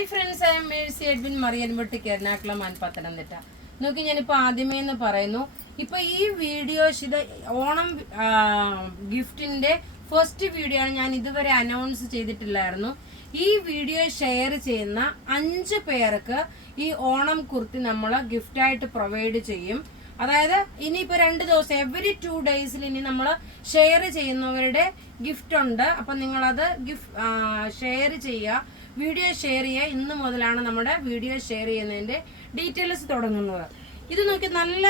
Hi friends, I am Mercy Edwin Mariyanpotti Ernakulam and Pathanamthitta. നോക്കി, ഞാനിപ്പോൾ ആദ്യമേ എന്ന് പറയുന്നു, ഇപ്പൊ ഈ വീഡിയോ ഇത് ഓണം ഗിഫ്റ്റിന്റെ ഫസ്റ്റ് വീഡിയോ ആണ്. ഞാൻ ഇതുവരെ അനൗൺസ് ചെയ്തിട്ടില്ലായിരുന്നു. ഈ വീഡിയോ ഷെയർ ചെയ്യുന്ന 5 പേർക്ക് ഈ ഓണം കുർത്തി നമ്മൾ ഗിഫ്റ്റായിട്ട് പ്രൊവൈഡ് ചെയ്യും. അതായത് ഇനിയിപ്പോൾ 2 ദിവസം എവറി 2 ഡേയ്സിൽ ഇനി നമ്മൾ ഷെയർ ചെയ്യുന്നവരുടെ ഗിഫ്റ്റ് ഉണ്ട്. അപ്പം നിങ്ങളത് ഷെയർ ചെയ്യുക, വീഡിയോ ഷെയർ ചെയ്യുക. ഇന്ന് മുതലാണ് നമ്മുടെ വീഡിയോ ഷെയർ ചെയ്യുന്നതിൻ്റെ ഡീറ്റെയിൽസ് തുടങ്ങുന്നത്. ഇത് നോക്കി, നല്ല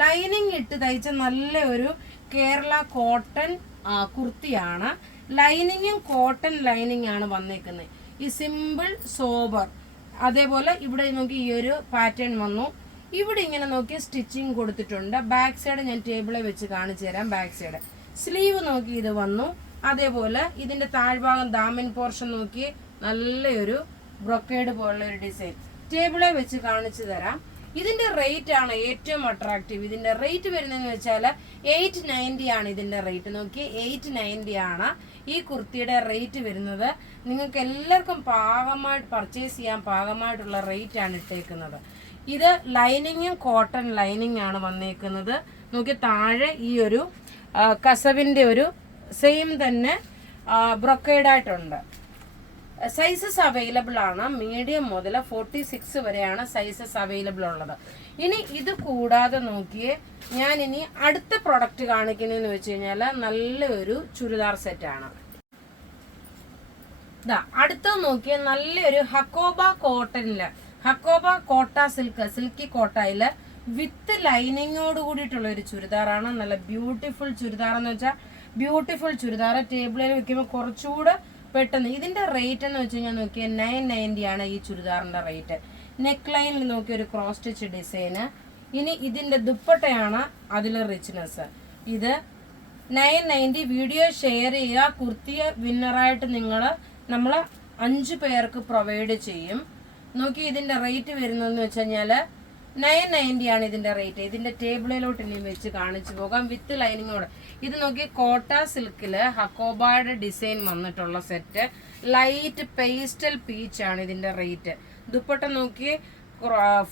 ലൈനിങ് ഇട്ട് തയ്ച്ച നല്ല ഒരു കേരള കോട്ടൺ കുർത്തിയാണ്. ലൈനിങ്ങും കോട്ടൺ ലൈനിങ് ആണ് വന്നേക്കുന്നത്. ഈ സിമ്പിൾ സോബർ. അതേപോലെ ഇവിടെ നോക്കി ഈ ഒരു പാറ്റേൺ വന്നു. ഇവിടെ ഇങ്ങനെ നോക്കി സ്റ്റിച്ചിങ് കൊടുത്തിട്ടുണ്ട്. ബാക്ക് സൈഡ് ഞാൻ ടേബിളിൽ വെച്ച് കാണിച്ചു തരാം. ബാക്ക് സൈഡ് സ്ലീവ് നോക്കി ഇത് വന്നു. അതേപോലെ ഇതിന്റെ താഴ്ഭാഗം ദാമൻ പോർഷൻ നോക്കി നല്ലൊരു ബ്രൊക്കേഡ് പോലുള്ള ഒരു ഡിസൈൻ ടേബിളിൽ വെച്ച് കാണിച്ചു തരാം. ഇതിന്റെ റേറ്റ് ആണ് ഏറ്റവും അട്രാക്റ്റീവ്. ഇതിന്റെ റേറ്റ് വരുന്നതെന്ന് വെച്ചാൽ 890 ആണ് ഇതിന്റെ റേറ്റ്. നോക്കി, 890 ആണ് ഈ കുർത്തിയുടെ റേറ്റ് വരുന്നത്. നിങ്ങൾക്ക് എല്ലാവർക്കും പാകമായിട്ട് പർച്ചേസ് ചെയ്യാൻ പാകമായിട്ടുള്ള റേറ്റ് ആണ് ഇട്ടേക്കുന്നത്. ഇത് ലൈനിങ്ങും കോട്ടൺ ലൈനിങ് ആണ് വന്നേക്കുന്നത്. നോക്കി, താഴെ ഈ ഒരു കസവിന്റെ ഒരു സെയിം തന്നെ ബ്രൊക്കേഡ് ആയിട്ടുണ്ട്. സൈസസ് അവൈലബിൾ ആണ്. മീഡിയം മുതൽ 46 വരെയാണ് സൈസസ് അവൈലബിൾ ഉള്ളത്. ഇനി ഇത് കൂടാതെ നോക്കിയേ, ഞാൻ ഇനി അടുത്ത പ്രൊഡക്റ്റ് കാണിക്കുന്നതെന്ന് വെച്ച് കഴിഞ്ഞാൽ നല്ലൊരു ചുരിദാർ സെറ്റാണ്. അടുത്തത് നോക്കിയാൽ നല്ലൊരു ഹക്കോബ കോട്ടണില്, ഹക്കോബ കോട്ട സിൽക്കി കോട്ടയില് വിത്ത് ലൈനിങ്ങോട് കൂടിയിട്ടുള്ള ഒരു ചുരിദാറാണ്. നല്ല ബ്യൂട്ടിഫുൾ ചുരിദാർ എന്ന് വെച്ചാൽ ബ്യൂട്ടിഫുൾ ചുരിദാർ. ടേബിളിൽ വെക്കുമ്പോൾ കുറച്ചുകൂടെ പെട്ടെന്ന്. ഇതിന്റെ റേറ്റ് എന്ന് വെച്ച് കഴിഞ്ഞാൽ നോക്കിയാൽ 990 ആണ് ഈ ചുരിദാറിന്റെ റേറ്റ്. നെക്ക് ലൈനിൽ നോക്കിയ ഒരു ക്രോസ് സ്റ്റിച്ച് ഡിസൈന്. ഇനി ഇതിന്റെ ദുപ്പട്ടയാണ് അതിൽ റിച്ച്നെസ്. ഇത് 990. വീഡിയോ ഷെയർ ചെയ്യുക. കുർത്തിയെ വിന്നറായിട്ട് നമ്മൾ 5 പേർക്ക് പ്രൊവൈഡ് ചെയ്യും. നോക്കി, ഇതിന്റെ റേറ്റ് വരുന്നതെന്ന് വെച്ച് കഴിഞ്ഞാൽ 990 ആണ് ഇതിന്റെ റേറ്റ്. ഇതിന്റെ ടേബിളിലോട്ട് ഇനി വെച്ച് കാണിച്ചു പോകാം വിത്ത് ലൈനിങ്ങോട്. ഇത് നോക്കി, കോട്ട സിൽക്കില് ഹക്കോബയുടെ ഡിസൈൻ വന്നിട്ടുള്ള സെറ്റ്. ലൈറ്റ് പേസ്റ്റൽ പീച്ച് ആണ് ഇതിന്റെ റേറ്റ്. ദുപ്പട്ട നോക്കി,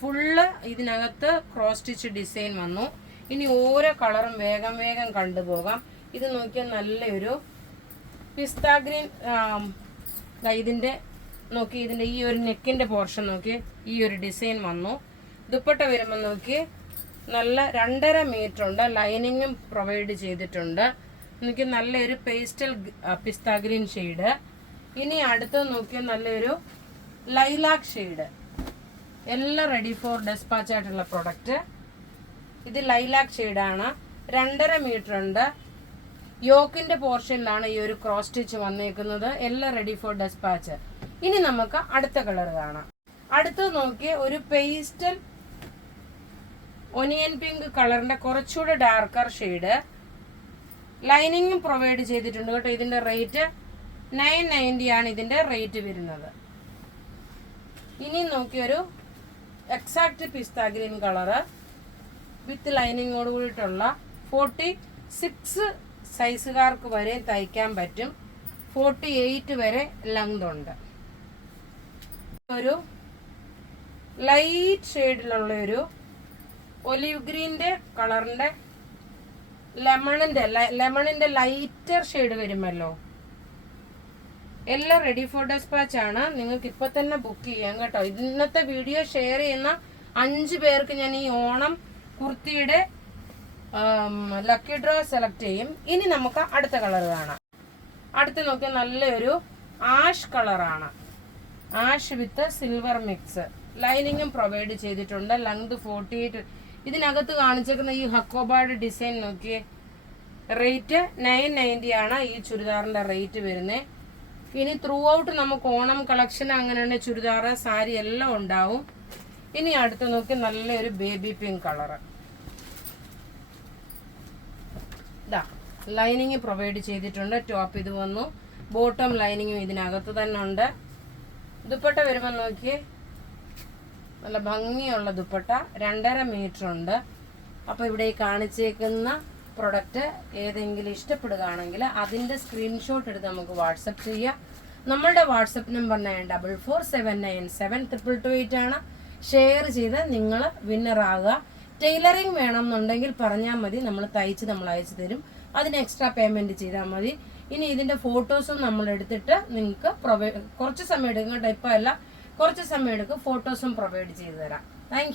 ഫുള്ള് ഇതിനകത്ത് ക്രോസ് സ്റ്റിച്ച് ഡിസൈൻ വന്നു. ഇനി ഓരോ കളറും വേഗം വേഗം കണ്ടുപോകാം. ഇത് നോക്കിയാൽ നല്ലൊരു പിസ്ത ഗ്രീൻ. ഇതിന്റെ നോക്കി, ഇതിന്റെ ഈ ഒരു നെക്കിന്റെ പോർഷൻ നോക്കി ഈ ഒരു ഡിസൈൻ വന്നു. ദുപ്പട്ട വരുമ്പോൾ നോക്കി നല്ല 2.5 മീറ്റർ ഉണ്ട്. ലൈനിങ്ങും പ്രൊവൈഡ് ചെയ്തിട്ടുണ്ട്. എനിക്ക് നല്ലൊരു പേസ്റ്റൽ പിസ്ത ഗ്രീൻ ഷെയ്ഡ്. ഇനി അടുത്തത് നോക്കിയാൽ നല്ലൊരു ലൈലാക്ക് ഷെയ്ഡ്. എല്ലാം റെഡി ഫോർ ഡെസ്പാച്ച് ആയിട്ടുള്ള പ്രൊഡക്റ്റ്. ഇത് ലൈലാക്ക് ഷെയ്ഡാണ്. 2.5 മീറ്റർ ഉണ്ട്. യോക്കിന്റെ പോർഷനിലാണ് ഈ ഒരു ക്രോസ് സ്റ്റിച്ച് വന്നേക്കുന്നത്. എല്ലാം റെഡി ഫോർ ഡെസ്പാച്ച്. ഇനി നമുക്ക് അടുത്ത കളർ കാണാം. അടുത്തത് നോക്കിയ ഒരു പേസ്റ്റൽ ഒനിയൻ പിങ്ക് കളറിന്റെ കുറച്ചുകൂടെ ഡാർക്കർ ഷെയ്ഡ്. ലൈനിങ്ങും പ്രൊവൈഡ് ചെയ്തിട്ടുണ്ട് കേട്ടോ. ഇതിന്റെ റേറ്റ് 990 ആണ് ഇതിന്റെ റേറ്റ് വരുന്നത്. ഇനി നോക്കിയൊരു എക്സാക്ട് പിസ്ത ഗ്രീൻ കളറ് വിത്ത് ലൈനിങ്ങോട് കൂടിയിട്ടുള്ള 46 സൈസുകാർക്ക് വരെ തയ്ക്കാൻ പറ്റും. 48 വരെ ലെങ്ത് ഉണ്ട്. ഒരു ലൈറ്റ് ഷെയ്ഡിലുള്ള ഒരു ഒലിവ് ഗ്രീൻ്റെ കളറിന്റെ ലെമണിന്റെ ലൈറ്റർ ഷെയ്ഡ് വരുമല്ലോ. എല്ലാം റെഡി ഫോർ ഡെസ്പാച്ച് ആണ്. നിങ്ങൾക്ക് ഇപ്പൊ തന്നെ ബുക്ക് ചെയ്യാം കേട്ടോ. ഇന്നത്തെ വീഡിയോ ഷെയർ ചെയ്യുന്ന 5 പേർക്ക് ഞാൻ ഈ ഓണം കുർത്തിയുടെ ലക്കി ഡ്രോ സെലക്ട് ചെയ്യും. ഇനി നമുക്ക് അടുത്ത കളർ കാണാം. അടുത്ത് നോക്കിയാൽ നല്ലൊരു ആഷ് കളറാണ്. ആഷ് വിത്ത് സിൽവർ മിക്സ്. ലൈനിങ്ങും പ്രൊവൈഡ് ചെയ്തിട്ടുണ്ട്. ലെങ്ത് 48. ഇതിനകത്ത് കാണിച്ചേക്കുന്ന ഈ ഹക്കോബയുടെ ഡിസൈൻ നോക്കിയേ. റേറ്റ് 990 ആണ് ഈ ചുരിദാറിന്റെ റേറ്റ് വരുന്നത്. ഇനി ത്രൂ ഔട്ട് നമുക്ക് ഓണം കളക്ഷൻ അങ്ങനെയുള്ള ചുരിദാർ, സാരി എല്ലാം ഉണ്ടാവും. ഇനി അടുത്ത് നോക്കി നല്ലൊരു ബേബി പിങ്ക് കളറ്. ഇതാ ലൈനിങ് പ്രൊവൈഡ് ചെയ്തിട്ടുണ്ട്. ടോപ്പ് ഇത് വന്നു. ബോട്ടം ലൈനിങ്ങും ഇതിനകത്ത് തന്നെ ഉണ്ട്. ദുപ്പട്ട വരുമ്പോൾ നോക്കിയേ, നല്ല ഭംഗിയുള്ള ദുപ്പട്ട. 2.5 മീറ്റർ ഉണ്ട്. അപ്പോൾ ഇവിടെ ഈ കാണിച്ചേക്കുന്ന പ്രൊഡക്റ്റ് ഏതെങ്കിലും ഇഷ്ടപ്പെടുകയാണെങ്കിൽ അതിൻ്റെ സ്ക്രീൻഷോട്ട് എടുത്ത് നമുക്ക് വാട്സപ്പ് ചെയ്യാം. നമ്മളുടെ വാട്സപ്പ് നമ്പർ 9447972228 ആണ്. ഷെയർ ചെയ്ത് നിങ്ങൾ വിന്നറാകുക. ടൈലറിങ് വേണം എന്നുണ്ടെങ്കിൽ പറഞ്ഞാൽ മതി, നമ്മൾ തയ്ച്ച് നമ്മൾ അയച്ചു തരും. അതിന് എക്സ്ട്രാ പേയ്മെൻറ്റ് ചെയ്താൽ മതി. ഇനി ഇതിൻ്റെ ഫോട്ടോസും നമ്മൾ എടുത്തിട്ട് നിങ്ങൾക്ക് കുറച്ച് സമയം എടുക്കും കേട്ടോ, ഇപ്പോൾ അല്ല, കുറച്ച് സമയം എടുക്കും, ഫോട്ടോസും പ്രൊവൈഡ് ചെയ്തു തരാം. താങ്ക്